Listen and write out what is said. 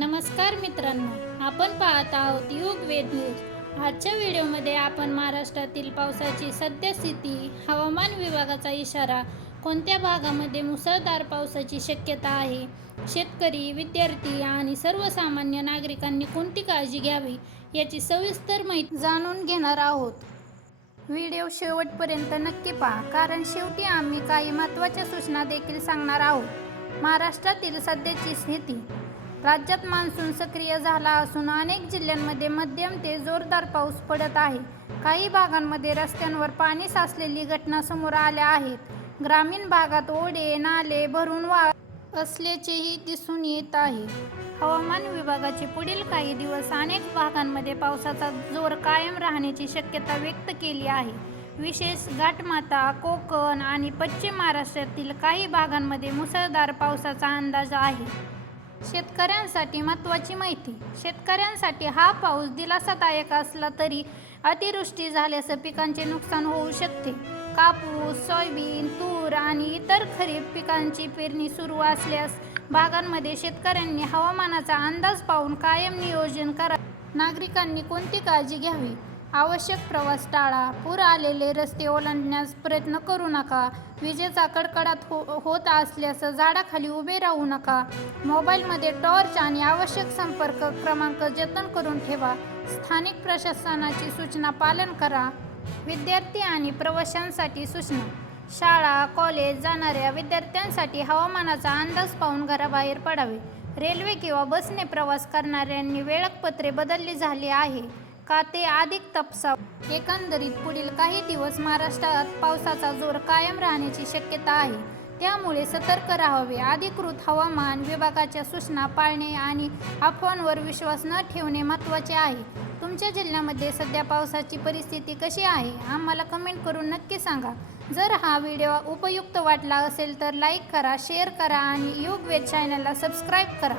नमस्कार मित्रांनो, आपण पाहत आहोत युग वेद न्यूज। आजच्या व्हिडिओमध्ये आपण महाराष्ट्रातील पावसाची सद्यस्थिती, हवामान विभागाचा इशारा, कोणत्या भागामध्ये मुसळधार पावसाची शक्यता आहे, शेतकरी, विद्यार्थी आणि सर्वसामान्य नागरिकांनी कोणती काळजी घ्यावी याची सविस्तर माहिती जाणून घेणार आहोत। व्हिडिओ शेवटपर्यंत नक्की पहा, कारण शेवटी आम्ही काही महत्त्वाच्या सूचना देखील सांगणार आहोत। महाराष्ट्रातील सध्याची स्थिती। राज्यात मान्सून सक्रिय झाला असून अनेक जिल्ह्यांमध्ये मध्यम ते जोरदार पाऊस पडत आहे। काही भागांमध्ये रस्त्यांवर पाणी साचलेली घटना समोर आल्या आहेत। ग्रामीण भागात ओढे नाले भरून वाहत असल्याचेही दिसून येत आहे। हवामान विभागाचे पुढील काही दिवस अनेक भागांमध्ये पावसाचा जोर कायम राहण्याची शक्यता व्यक्त केली आहे। विशेष घाटमाथा, कोकण आणि पश्चिम महाराष्ट्रातील काही भागांमध्ये मुसळधार पावसाचा अंदाज आहे। शेतकऱ्यांसाठी महत्त्वाची माहिती। शेतकऱ्यांसाठी हा पाऊस दिलासादायक असला तरी अतिवृष्टी झाल्यास पिकांचे नुकसान होऊ शकते। कापूस, सोयाबीन, तूर आणि इतर खरीप पिकांची पेरणी सुरू असल्यास भागांमध्ये शेतकऱ्यांनी हवामानाचा अंदाज पाहून कायम नियोजन करावे। नागरिकांनी कोणती काळजी घ्यावी? आवश्यक प्रवास टाळा, पूर आलेले रस्ते ओलांडण्यास प्रयत्न करू नका, विजेचा कडकडाट होत असल्यास झाडाखाली उभे राहू नका, मोबाईलमध्ये टॉर्च आणि आवश्यक संपर्क क्रमांक जतन करून ठेवा, स्थानिक प्रशासनाची सूचना पालन करा। विद्यार्थी आणि प्रवाशांसाठी सूचना। शाळा, कॉलेज जाणाऱ्या विद्यार्थ्यांसाठी हवामानाचा अंदाज पाहून घराबाहेर पडावे। रेल्वे किंवा बसने प्रवास करणाऱ्यांनी वेळापत्रक बदलले झाले आहे का ते अधिक तपासावे। एकंदरीत पुढील काही दिवस महाराष्ट्रात पावसाचा जोर कायम राहण्याची शक्यता आहे, त्यामुळे सतर्क राहावे। अधिकृत हवामान विभागाच्या सूचना पाळणे आणि अफवांवर विश्वास न ठेवणे महत्त्वाचे आहे। तुमच्या जिल्ह्यामध्ये सध्या पावसाची परिस्थिती कशी आहे आम्हाला कमेंट करून नक्की सांगा। जर हा व्हिडिओ उपयुक्त वाटला असेल तर लाईक करा, शेअर करा आणि युग वेद चॅनलला सबस्क्राईब करा।